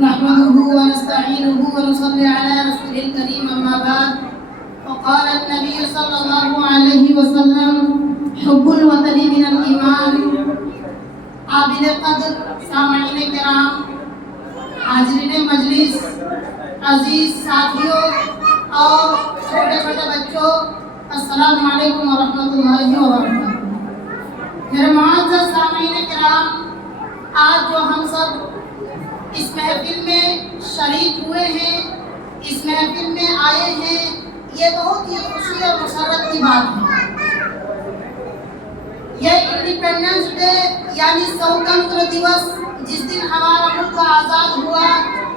नहमदुहु व नस्तईनुहु व नुसल्ली अला रसूलिल करीम अम्मा बाद फ़क़ाल नबी सल्लल्लाहु अलैहि वसल्लम हुब्बुल वतनी मिनल ईमान। काबिल क़द्र सामईन किराम, हाज़रीन मजलिस, अजीज़ साथियों और छोटे छोटे बच्चों, अस्सलामु अलैकुम व रहमतुल्लाहि व बरकातुहू। मेरे मुअज़्ज़ज़ सामईन किराम, आज जो हम सब इस महफिल में शरीक हुए हैं, इस महफिल में आए हैं, ये बहुत ही खुशी और मसरत की बात है। ये इंडिपेंडेंस डे यानी स्वतंत्र दिवस, जिस दिन हमारा मुल्क आज़ाद हुआ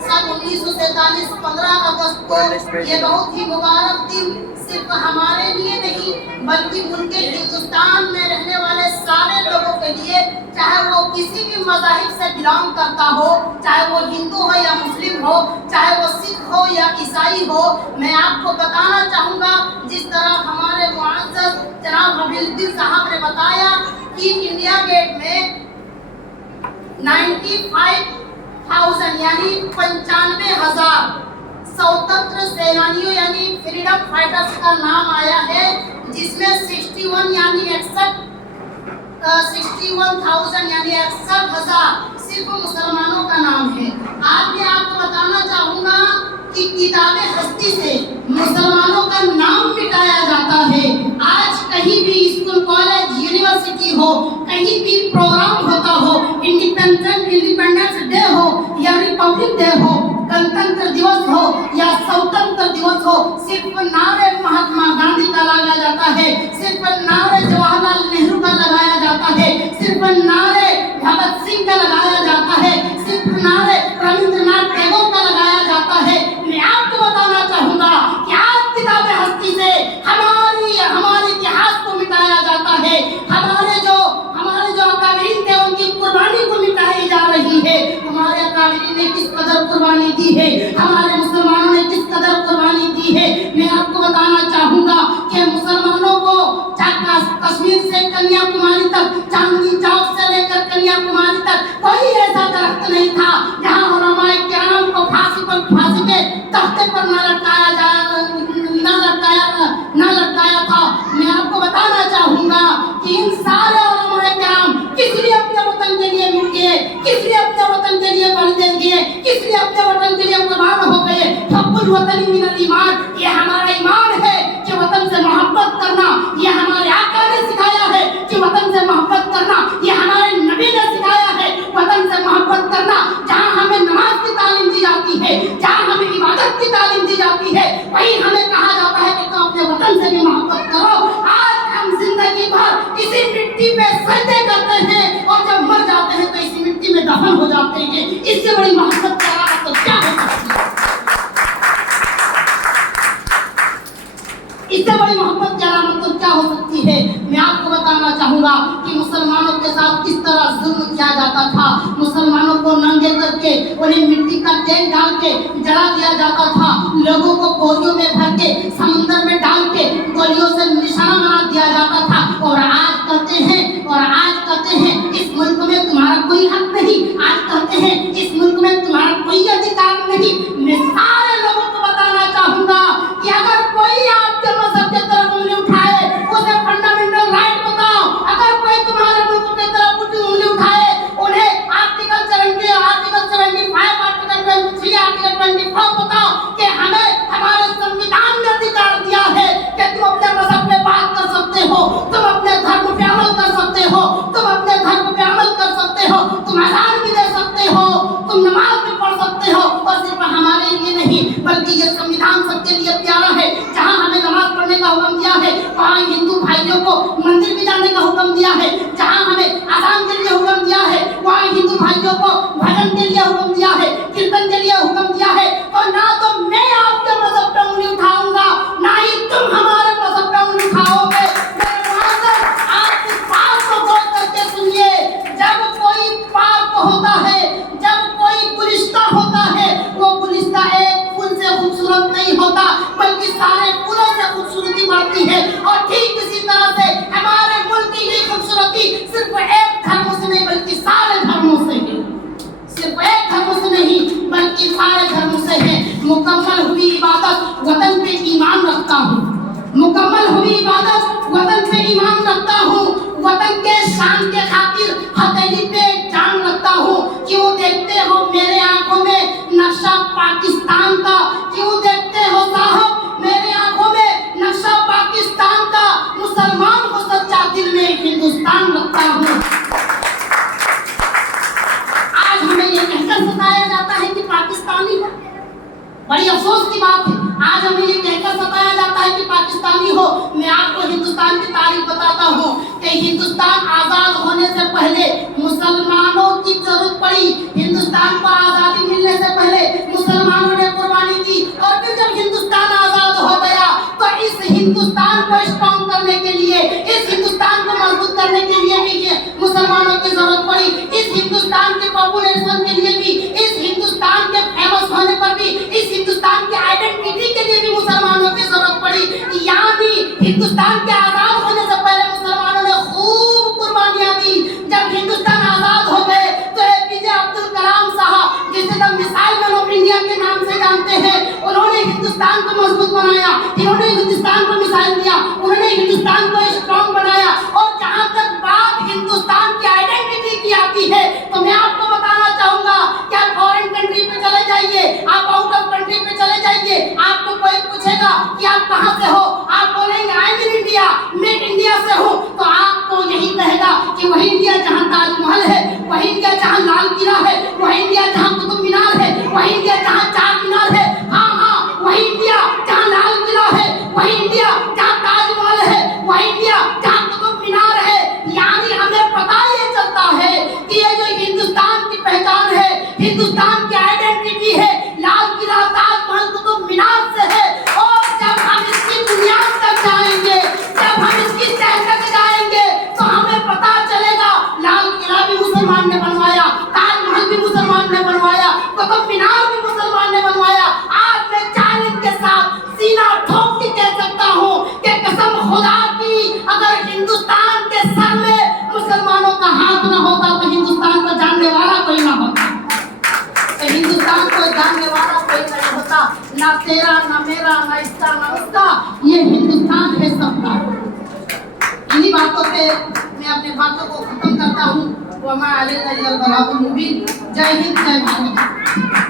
सन 1947 15 अगस्त को, ये बहुत ही मुबारक दिन सिर्फ हमारे लिए नहीं बल्कि मुल्क हिंदुस्तान में रहने वाले सारे लोगों के लिए, चाहे वो किसी भी मज़ाहिब से बिलोंग करता हो, चाहे वो हिंदू हो या मुस्लिम हो, चाहे वो सिख हो या ईसाई हो। मैं आपको बताना चाहूँगा, जिस तरह हमारे मुअज़्ज़ज़ जनाब हबीबुद्दीन साहब ने बताया कि इंडिया गेट में 95,000 यानी 95,000 स्वतंत्र सेनानियों यानी फ्रीडम फाइटर्स का नाम आया है, जिसमें 61 यानी 61,000 यानी 61,000 सिर्फ मुसलमानों का नाम है। आज मैं आपको बताना चाहूँगा कि किताबे हस्ती से मुसलमानों का नाम मिटाया जाता है। आज कहीं भी स्कूल, कॉलेज, यूनिवर्सिटी हो, कहीं भी प्रोग्राम होता हो, इंडिपेंडेंस डे हो या रिपब्लिक डे हो, गणतंत्र दिवस हो या स्वतंत्र दिवस हो, सिर्फ नारे महात्मा गांधी का लगाया जाता है, सिर्फ नारे जवाहरलाल नेहरू का लगाया जाता है, सिर्फ नारे भगत सिंह का लगाया जाता है, सिर्फ नारे रविंद्रनाथ टैगोर का लगाया जाता है। मैं आपको बताना चाहूँगा कि आज किताबे हस्ती से हमारे इतिहास को मिटाया जाता है। हमारे जो अकाबिरीन थे उनकी कुर्बानी को मिटाई जा रही है। हमारे अकाबिरीन ने किस कदर कुर्बानी दी है, हमारे मुसलमानों ने किस कदर कुर्बानी दी है। मैं आपको बताना चाहूँगा कि मुसलमानों को कश्मीर से कन्याकुमारी तक, चांदनी चौक से लेकर कन्याकुमारी तक कोई ऐसा दरख्त नहीं था जहाँ उलमाए किराम को फांसी के तख्ते पर न लटकाया था। मैं आपको बताना चाहूँगा कि इन सारे उलमाए किराम किस लिए अपने वतन के लिए मिल गए, किस लिए अपने वतन के लिए बलि दे दिए, किस लिए अपने वतन के लिए कुर्बान हो गए। हुब्बुल वतनी मिनल ईमान, ये हमारा ईमान है कि वतन से मोहब्बत करना। ये हमारे आका ने सिखाया है कि वतन से मोहब्बत करना। ये हमारे नबी ने सिखाया है वतन से मोहब्बत करना। जहाँ हमें नमाज की तालीम दी जाती है, जहाँ हमें इबादत की तालीम दी जाती है, वहीं हमें कहा जाता है कि तुम अपने वतन से भी मोहब्बत करो। आज हम जिंदगी भर इसी मिट्टी पे सजदे करते हैं और जब मर जाते हैं तो इसी मिट्टी में दफन हो जाते हैं। इससे बड़ी मोहब्बत का तो क्या हो सकती है? इससे बड़ी मोहब्बत की अलामत तो क्या हो सकती है? मैं आपको बताना चाहूँगा कि मुसलमानों के साथ किस तरह जुल्म किया जाता था। मुसलमानों को नंगे करके उन्हें मिट्टी का तेल डाल के जला दिया जाता था। लोगों को बोरियों में भर के समुद्र में डाल के गोलियों से निशाना बना दिया जाता था। और आज कहते हैं इस मुल्क में तुम्हारा कोई हक नहीं, आज कहते हैं इस मुल्क में तुम्हारा कोई अधिकार नहीं। मैं सारे लोगों को बताना चाहूँगा कि अगर कोई आपके मजहब की तरफ उंगली उठाए, उसे फंडामेंटल राइट बताओ। अगर कोई तुम्हारे मुल्क की तरफ उंगली उठाए, उन्हें आर्टिकल 70, आर्टिकल 75, आर्टिकल 23, आर्टिकल 24 बताओ कि हमें हमारे संविधान ने अधिकार दिया है कि तुम अपने मजहब पे बात कर सकते हो, तुम अपने धर्म पे अमल कर सकते हो, तुम अज़ान भी दे सकते हो, तुम नमाज भी पढ़ सकते हो। और सिर्फ हमारे लिए नहीं बल्कि ये संविधान सबके लिए प्यारा है। जहाँ हमें नमाज पढ़ने का हुक्म दिया है, वहाँ हिंदू भाइयों को मंदिर भी जाने का हुक्म दिया है। जहाँ हमें अज़ान के लिए हुक्म दिया है, वहाँ हिंदू भाइयों को भजन के लिए हुक्म दिया है, कीर्तन के लिए हुक्म दिया है। और ना तो मैं आपके मजहब पे उंगली उठाऊंगा, ना ही तुम हमारे मजहब पे उंगली उठाओगे। आप इस बात को गौर करके सुनिए, जब कोई पार्क होता है, जब कोई गुलिस्ता होता है, वो गुलिस्ता एक फूल से खूबसूरत नहीं होता बल्कि सारे फूलों से खूबसूरती बढ़ती है। और ठीक इसी तरह से हमारे मुल्क की खूबसूरती सिर्फ एक धर्म से नहीं बल्कि सारे धर्मों से है। सिर्फ एक धर्म से नहीं बल्कि ये सारे धर्मों से है। मुकम्मल हुई इबादत वतन पे ईमान रखता हूँ, मुकम्मल हुई इबादत वतन पे ईमान रखता हूँ, वतन के शान के खातिर हथेली पे जान रखता हूँ। क्यों देखते हो मेरे आंखों में नक्शा पाकिस्तान का, क्यों देखते हो साहब मेरे आंखों में नक्शा पाकिस्तान का, मुसलमान को सच्चा दिल में हिंदुस्तान रखता हूँ। आज हमें ये कहकर सताया जाता है कि पाकिस्तानी हो, बड़ी अफसोस की बात है। आज हमें ये कहकर सताया जाता है कि पाकिस्तानी हो। मैं आपको हिंदुस्तान की तारीख बताता हूँ कि हिंदुस्तान आजाद होने से पहले मुसलमानों की जरूरत पड़ी। हिंदुस्तान को आजादी मिलने से पहले मुसलमानों ने कुर्बानी दी, और फिर जब हिंदुस्तान आजाद हो गया तो इस हिंदुस्तान को स्ट्रॉन्ग करने के लिए, इस हिंदुस्तान को मजबूत करने के लिए भी मुसलमानों की जरूरत पड़ी। इस हिंदुस्तान के पॉपुलेशन के लिए भी, इस हिंदुस्तान के फेमस होने पर भी, इस हिंदुस्तान के आइडेंटिटी के लिए भी मुसलमानों की जरूरत पड़ी। यानी हिंदुस्तान के आजाद होने से पहले मुसलमानों ने खूब कुर्बानियां दी। जब हिंदुस्तान आजाद हो गए तो एपीजे अब्दुल कलाम साहब, जिसे the missile man of India के नाम से जानते हैं, उन्होंने हिंदुस्तान को मजबूत बनाया, इन्होंने हिंदुस्तान को मिसाइल दिया, उन्होंने हिंदुस्तान को स्ट्रॉन्ग बनाया। और जहां तक बात हिंदुस्तान की आइडेंटिटी की आती है तो मैं आपको बताना चाहूंगा कि आप फॉरेन कंट्री पे चले जाइए, आप आउट ऑफ कंट्री पे चले जाइए, आपको कोई पूछेगा कि आप कहां से हो, आप बोलेंगे आई एम इन इंडिया, मैं इंडिया से हूं, तो आपको यही कहेगा कि वही इंडिया जहां ताजमहल है, वही इंडिया जहां लाल किला है, वही इंडिया जहां कुतुब मीनार है, वही इंडिया जहां चार मीनार है। हाँ हाँ, वही इंडिया जहां लाल किला है, वही इंडिया जहां ताजमहल है, वही इंडिया जहां कुतुब मीनार है। यानी हमें पता ये चलता है कि ये जो हिंदुस्तान की पहचान है, हिंदुस्तान की आइडेंटिटी है, लाल किला, ताजमहल, कुतुब मीनार से है। और जब हम इसकी बुनियाद तक जाएंगे, जब हम इसकी तह तक जाएंगे तो हमें पता चलेगा लाल किला भी मुसलमान ने बनवाया, ताजमहल भी मुसलमान ने बनवाया, कुतुब मीनार भी मुसलमान ने बनवाया। आज मैं चैलेंज के साथ सीना ठोक के कह सकता हूँ कि कसम खुदा की, अगर हिंदुस्तान के सर में मुसलमानों का हाथ न होता तो हिंदुस्तान को जानने वाला कोई ना होता, तो हिंदुस्तान को जानने वाला कोई नहीं होता। ना तेरा, ना मेरा, ना इसका, ना उसका, ये हिंदुस्तान है सबका। इन्हीं बातों पे मैं अपने बातों को खत्म करता हूँ। जय हिंद, जय भारत।